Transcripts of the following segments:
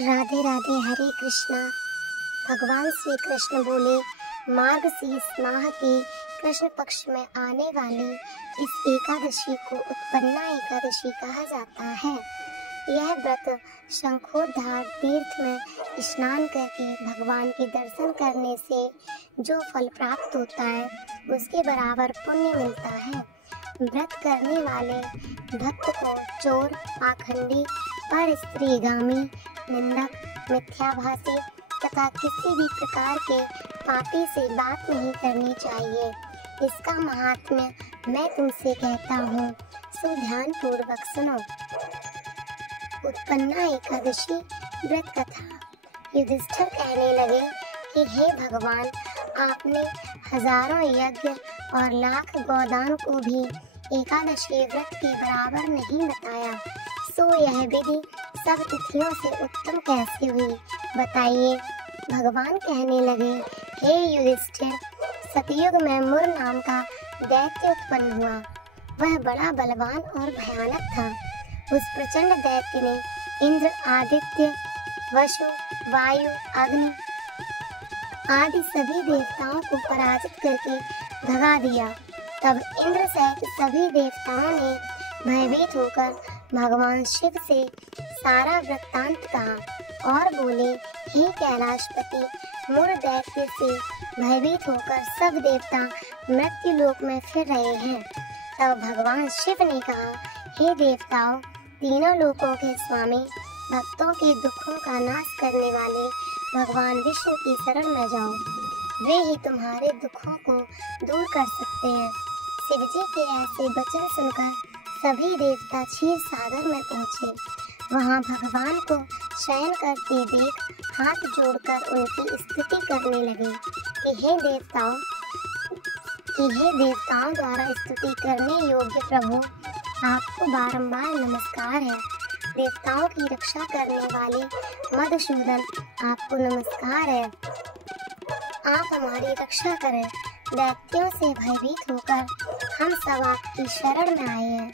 राधे राधे, हरे कृष्णा। भगवान श्री कृष्ण बोले, मार्गशीर्ष माह की कृष्ण पक्ष में आने वाली इस एकादशी को उत्पन्ना एकादशी कहा जाता है। यह व्रत शंखोद्धार तीर्थ में स्नान करके भगवान के दर्शन करने से जो फल प्राप्त होता है उसके बराबर पुण्य मिलता है। व्रत करने वाले भक्त को चोर, पाखंडी, पर स्त्रीगामी, निंदक, मिथ्याभाषी तथा किसी भी प्रकार के पापी से बात नहीं करनी चाहिए। इसका महात्म्य मैं तुमसे कहता हूँ, सो ध्यान पूर्वक सुनो। उत्पन्ना एकादशी व्रत कथा। युधिष्ठिर कहने लगे कि हे भगवान, आपने हजारों यज्ञ और लाख गोदान को भी एकादशी व्रत के बराबर नहीं बताया, सो यह विधि सब तिथियों से उत्तम कैसे हुई, बताइए। भगवान कहने लगे, हे युधिष्ठिर, सतयुग में मुर नाम का दैत्य उत्पन्न हुआ। वह बड़ा बलवान और भयानक था। उस प्रचंड दैत्य ने इंद्र, आदित्य, वसु, वायु, अग्नि आदि सभी देवताओं को पराजित करके भगा दिया। तब इंद्र सहित सभी देवताओं ने भयभीत होकर भगवान शिव से सारा वृत्तांत कहा और बोले, हे कैलाशपति, मुर दैत्य से भयभीत होकर सब देवता मृत्यु लोक में फिर रहे हैं। तब भगवान शिव ने कहा, हे देवताओं, तीनों लोकों के स्वामी, भक्तों के दुखों का नाश करने वाले भगवान विष्णु की शरण में जाओ। वे ही तुम्हारे दुखों को दूर कर सकते हैं। शिव जी के ऐसे वचन सुनकर सभी देवता क्षीर सागर में पहुँचे। वहाँ भगवान को शयन करते देख हाथ जोड़कर उनकी स्तुति करने लगे कि हे देवताओं द्वारा स्तुति करने योग्य प्रभु, आपको बारंबार नमस्कार है। देवताओं की रक्षा करने वाले मधुसूदन, आपको नमस्कार है। आप हमारी रक्षा करें। दैत्यों से भयभीत होकर हम सब आपकी शरण में आए हैं।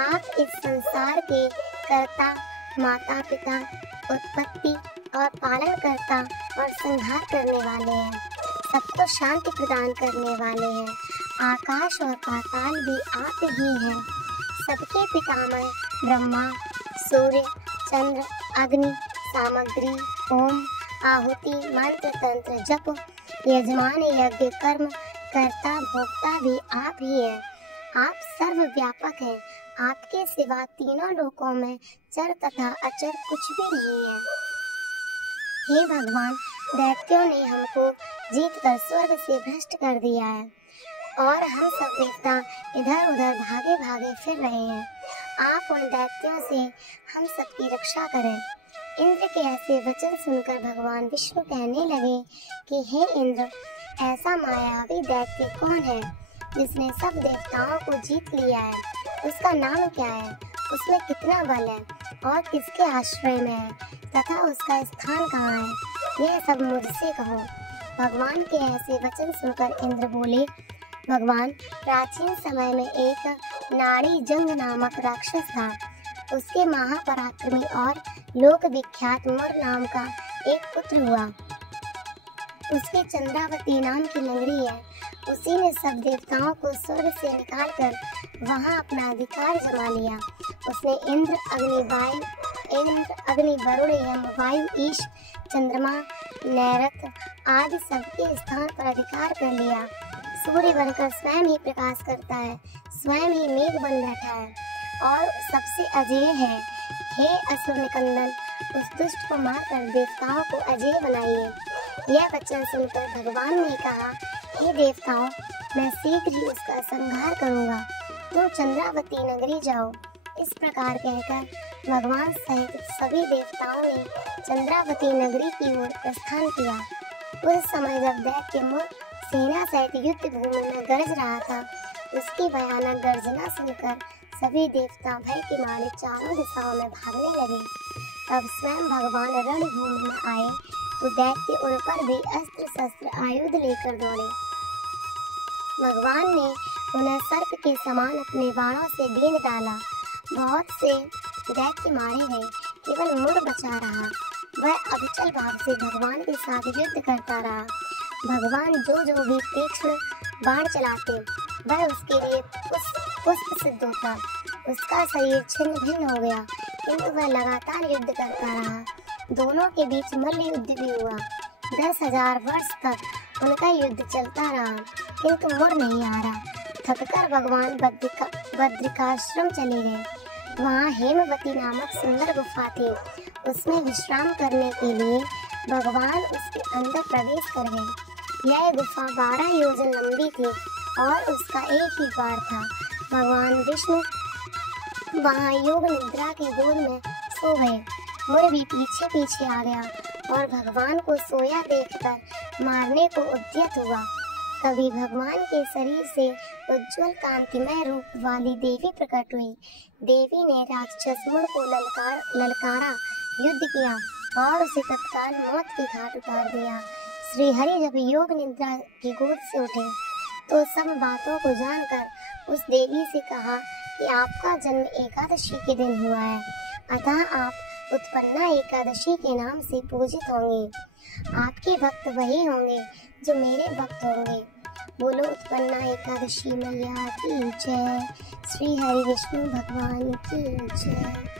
आप इस संसार के कर्ता, माता पिता, उत्पत्ति और पालन करता और संहार करने वाले हैं। सबको शांति प्रदान करने वाले हैं। आकाश और पाताल भी आप ही हैं। सबके पितामह ब्रह्मा, सूर्य, चंद्र, अग्नि, सामग्री, ओम, आहुति, मंत्र, तंत्र, जप, यजमान, यज्ञ, कर्म, कर्ता, भोक्ता भी आप ही हैं। आप सर्वव्यापक हैं। आपके सिवा तीनों लोकों में चर तथा अचर कुछ भी नहीं है। हे भगवान, दैत्यों ने हमको जीतकर स्वर्ग से भ्रष्ट कर दिया है और हम सब देवता इधर उधर भागे भागे फिर रहे हैं। आप उन दैत्यों से हम सबकी रक्षा करें। इंद्र के ऐसे वचन सुनकर भगवान विष्णु कहने लगे कि हे इंद्र, ऐसा मायावी दैत्य कौन है जिसने सब देवताओं को जीत लिया है? उसका नाम क्या है? उसमें कितना बल है और किसके आश्रय में है तथा उसका स्थान कहाँ है? यह सब मुझसे कहो। भगवान के ऐसे वचन सुनकर इंद्र बोले, भगवान, प्राचीन समय में एक नाड़ी जंग नामक राक्षस था। उसके महापराक्रमी और लोक विख्यात मुर नाम का एक पुत्र हुआ। उसके चंद्रावती नाम की नगरी है। उसी ने सब देवताओं को स्वर्ग से निकालकर वहां अपना अधिकार जमा लिया। उसने इंद्र, अग्नि, वरुण, यम, वायु, ईश, चंद्रमा, नैरत आदि सबके स्थान पर अधिकार कर लिया। सूर्य बनकर स्वयं ही प्रकाश करता है, स्वयं ही मेघ बन बैठा है और सबसे अजेय है। हे असुर निकंदन, उस दुष्ट को मारकर देवताओं को अजेय बनाइए। यह वचन सुनकर भगवान ने कहा, हे देवताओं, मैं शीघ्र ही उसका संहार करूंगा। तुम चंद्रावती नगरी जाओ। इस प्रकार कहकर भगवान सहित सभी देवताओं ने चंद्रावती नगरी की ओर प्रस्थान किया। उस समय जब दैत्य मुर सेना सहित युद्ध भूमि में गरज रहा था, उसकी भयानक गर्जना सुनकर सभी देवता भय के मारे चारों दिशाओं में भागने लगे। तब स्वयं भगवान रणभूमि में आए तो दैत्य उन पर भी अस्त्र शस्त्र आयुध लेकर दौड़े। भगवान ने उन्हें सर्प के समान अपने बाणों से बींध डाला। बहुत से दैत्य मारे गए, केवल मुर बचा रहा। वह अविचल भाव से भगवान के साथ युद्ध करता रहा। भगवान जो भी तीक्ष्ण बाण चलाते वह उसके लिए पुष्प सिद्ध होता। उसका शरीर छिन्न भिन्न हो गया, किंतु वह लगातार युद्ध करता रहा। दोनों के बीच मल्ल युद्ध भी हुआ। 10,000 वर्ष तक उनका युद्ध चलता रहा, किंतु मुड़ नहीं आ रहा। थककर भगवान बद्रिकाश्रम चले गए। वहाँ हेमवती नामक सुंदर गुफा थी। उसमें विश्राम करने के लिए भगवान उसके अंदर प्रवेश कर गए। यह गुफा 12 योजन लंबी थी और उसका एक ही द्वार था। भगवान विष्णु वहाँ योग निद्रा के गोद में सो गए। मुर भी पीछे पीछे आ गया और भगवान को सोया देखकर मारने को उद्यत हुआ। तभी भगवान के शरीर से उज्जवल कांतिमय रूप वाली देवी प्रकट हुई। देवी ने राक्षस मुर को ललकारा, युद्ध किया और उसे तत्काल मौत के घाट उतार दिया। श्री हरि जब योग निद्रा की गोद से उठे तो सब बातों को जानकर उस देवी से कहा कि आपका जन्म एकादशी के दिन हुआ है, अतः आप उत्पन्ना एकादशी के नाम से पूजित होंगे। आपके भक्त वही होंगे जो मेरे भक्त होंगे। बोलो उत्पन्ना एकादशी मैया की जय। श्री हरि विष्णु भगवान की जय।